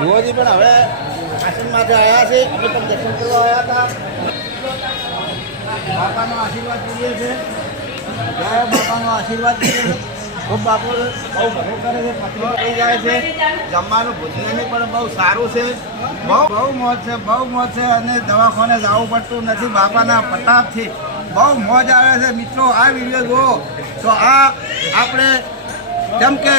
ભુવાજી પણ હવે આશ્રમમાંથી આવ્યા છે. અમે પણ દર્શન કરવા આવ્યા હતા. બાપાનો આશીર્વાદ કરીએ છીએ. જય બાપાનો આશીર્વાદ કરીએ છીએ. ખૂબ બાપુ બહુ ભલું કરે છે. પત્ની થઈ જાય છે. જમવાનું ભોજન પણ બહુ સારું છે. બહુ મોજ છે, બહુ મોજ છે. અને દવાખાને જવું પડતું નથી. બાપાના પ્રતાપથી બહુ મોજ આવે છે. મિત્રો આ વિડીયો જુઓ તો આ આપણે જેમ કે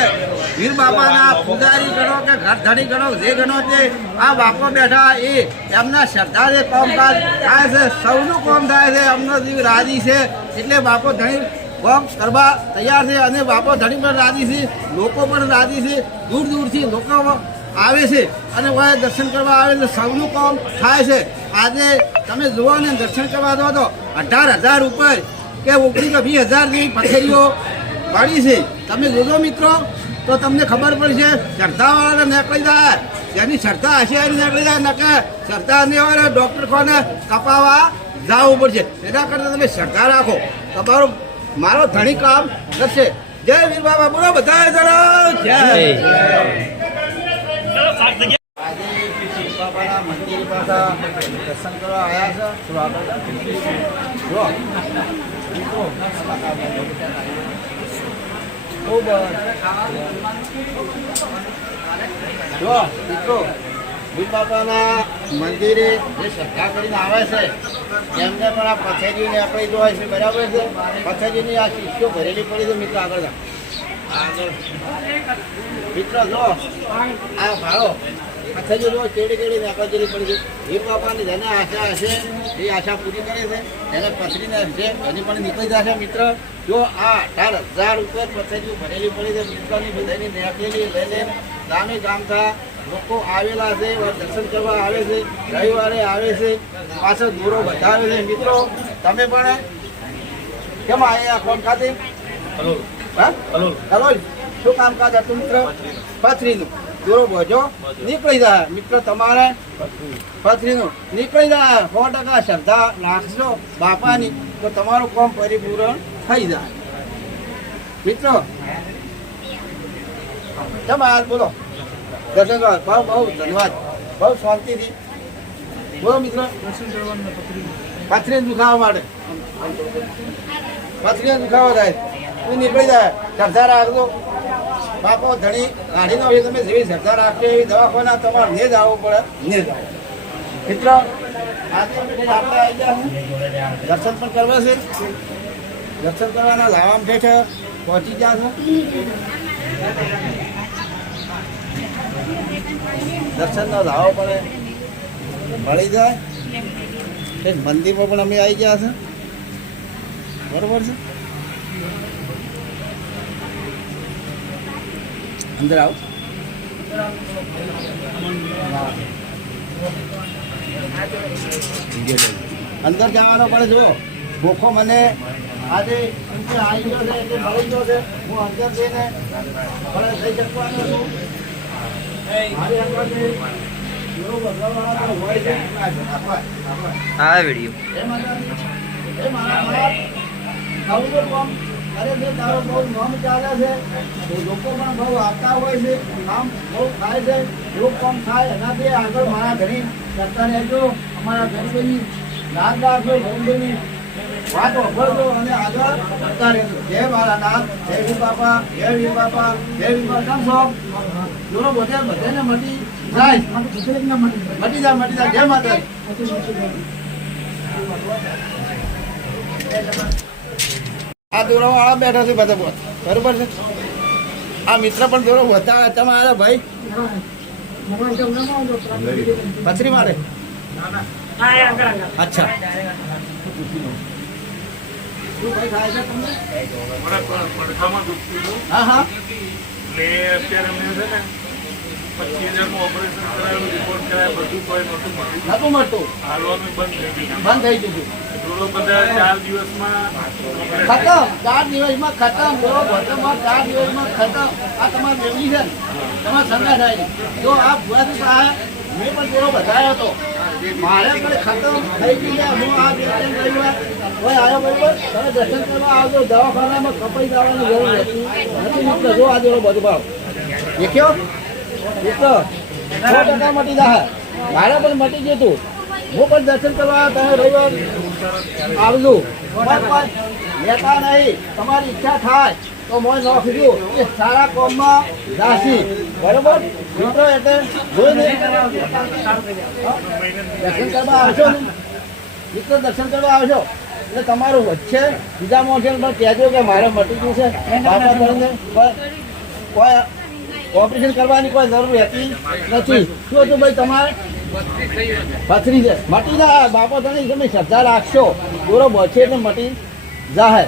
વીર બાપાના પૂજારી ગણો કે ઘરધણી ગણો જે ગણો તે આ બાપો બેઠા એ એમના શ્રદ્ધાએ કામકાજ થાય છે. સૌનું કામ થાય છે. એમનો જીવ રાજી છે એટલે બાપો ધણી કામ કરવા તૈયાર છે. અને બાપો ધણી પણ રાજી છે. લોકો પણ રાજી છે. દૂર દૂરથી લોકો આવે છે અને દર્શન કરવા આવે એટલે સૌનું કામ થાય છે. આજે તમે જુઓ ને દર્શન કરવા દો તો 18,000 ઉપર કે 19,000 જેવી પથેરીઓ પડી છે. તમે જોજો મિત્રો તો તમને ખબર પડશે. શ્રદ્ધાવાળાને નીકળી જાય, જેની શ્રદ્ધા હશે એની નીકળી જાય. નકે શ્રદ્ધા નહીં હોય ડૉક્ટર કોને કપાવવા જવું પડશે. એના કરતાં તમે શ્રદ્ધા રાખો, તમારું મારો ધણી કામ કરશે. જય વીર બાબા બોલો બધા જરા જય. આજે બાબાના મંદિર પાછા દર્શન કરવા આવ્યા છે. જો મિત્રો વીર બાબાના મંદિરે જે શ્રદ્ધા કરીને આવે છે એમને પણ આ પથેરીને આપણે જોવાય છે. બરાબર છે. પથેરીની આ શીશીઓ ભરેલી પડી છે. મિત્રો આગળ મિત્રો જો આ ભાડો પથેરી જો કેડી કેડી નાખેલી પડી છે. વીર બાપાની જેને આશા હશે એ આશા પૂરી કરે છે. એને પથરીને હશે એની પણ નીકળી જશે. મિત્ર જો આ 18,000 ઉપર પથરીઓ ભરેલી પડી છે. મિત્રોની બધાની નાખેલી લઈને ગામે ગામથી લોકો આવેલા છે, દર્શન કરવા આવે છે, રવિવારે આવે છે, પાછળ દૂરો વધારે છે. મિત્રો તમે પણ કેમ આવ્યા કોણ ખાતે? કલોલ શું કામકાજ હતું મિત્ર? પથરીનું દૂરો બોજો નીકળી જાય. મિત્ર તમારે પથરીનું નીકળી જાય. 100% શ્રદ્ધા રાખશો બાપાની તો તમારું કામ પરિપૂર્ણ થઈ જાય. મિત્રો કેમ આયા બોલો? દર્શન બહુ બહુ ધન્યવાદ. બહુ શાંતિથી બોલો મિત્ર. પથરીને દુખાવા માટે પથરીને દુખાવા થાય તું નીકળી જાય. શ્રદ્ધા રાખજો. બાપો ધણી કાઢીનો હોય. તમે જેવી શ્રદ્ધા રાખશો એવી દવાખાના તમારે ને જ આવવું પડે ને જ આવો. મિત્ર આજે આપણે આવી ગયા દર્શન પણ કરવા છે. દર્શન કરવાના લાવવામાં ઠેઠ પહોંચી ગયા છો. દર્શનનો લાવો પડે મળી જાય. મંદિરમાં પણ અમે આવી ગયા છે. બરોબર છે. અંદર આવો. અંદર જવાનો પડે. જો ભૂખો મને આજે આવી ગયો છે એટલે મળી ગયો છે. હું અંદર જઈને લઈ શકવાનો છું. આ વિડીયો તારો બહુ નામ ચાલે છે. લોકો પણ બહુ આવતા હોય છે. કામ બહુ થાય છે. એવું કામ થાય એનાથી આગળ મારા ઘણી કરતા રહેજો. અમારા ગરીબોની નાથ રાખજો. ગરીબોની વાત વાપરજો અને આગળ કરતા રહેજો. જય મારા નાથ. જય વીર બાપા. જય વીર બાપા. જય વીર બાપા. કેમ છો? જોરો બધાને મટી જાય. મટી જાય. જય માતા. આ દોરો વાળા બેઠા છે બધા બરોબર છે. આ મિત્ર પણ દોરો વધારે તમારા ભાઈ પથરી મારે. અચ્છા શું ભાઈ થાય છે તમને? હા હા નતું મળતું. બંધ થઈ ગયું. ખતમ. 4 દિવસમાં ખતમ. 4 દિવસમાં ખતમ. આ તમારી બેવડી છે ને તમારા સંગા થાય. જો આ ભુવાજી પાસે મેં પણ થોડો બતાવ્યો હતો મારે પણ ખતમ થઈ ગયું છે. હું આ દર્શન કર્યું કોઈ આવ્યો બરોબર તમે દર્શન કરવા આવજો. દવાખાનામાં કપાઈ જવાની જરૂર નથી મિત્ર. જો આજે બધું ભાવ દેખ્યો મિત્ર 100% મટી જાય. મારે પણ મટી ગયું હતું. હું પણ દર્શન કરવા તમે રવિવાર આવજો. લેતા નહીં. તમારી ઈચ્છા થાય તો મોય નોખજો એ સારા કોમમાં જાશી બરોબર મિત્રો. એટલે જોઈને દર્શન કરવા આવશો ને મિત્રો. દર્શન કરવા આવશો એટલે તમારું વચ્ચે બીજા મોઢે પણ કહેજો કે મારે મટી ગયું છે. બાપા તમને કોઈ ઓપરેશન કરવાની કોઈ જરૂર રહેતી નથી. શું હતું ભાઈ તમારે પથરી છે મટી જાય. બાપા તમે શ્રદ્ધા રાખશો પૂરો બચે એટલે મટી જાહે.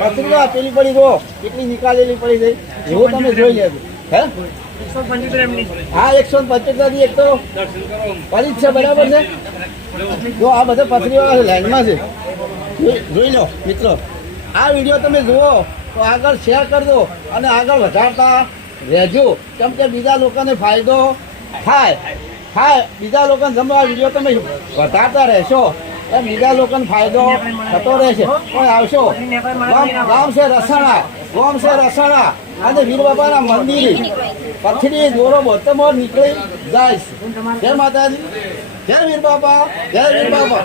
પથરી પેલી પડી ગયો કેટલી નિકાલેલી પડી ગઈ એવું તમે જોઈ લેજો. હે હા 175 એક તો પડી જ છે બરાબર છે. જો આ બધા પથરી વાળા લાઈનમાં છે જોઈ લો મિત્રો. આ વિડીયો તમે જુઓ તો આગળ શેર કરજો અને આગળ વધારતા રહેજો. કેમ કે બીજા લોકોને ફાયદો થાય. બીજા લોકોને તમે આ વિડીયો તમે વધારતા રહેશો એમ બીજા લોકોને ફાયદો થતો રહેશે. કોઈ આવશો ગામ છે રસાણા અને વીર બાબાના મંદિર પથરી દોરો બોતમોર નીકળી જાય છે. જય માતાજી, જય વીર બાબા, જય વીર બાબા.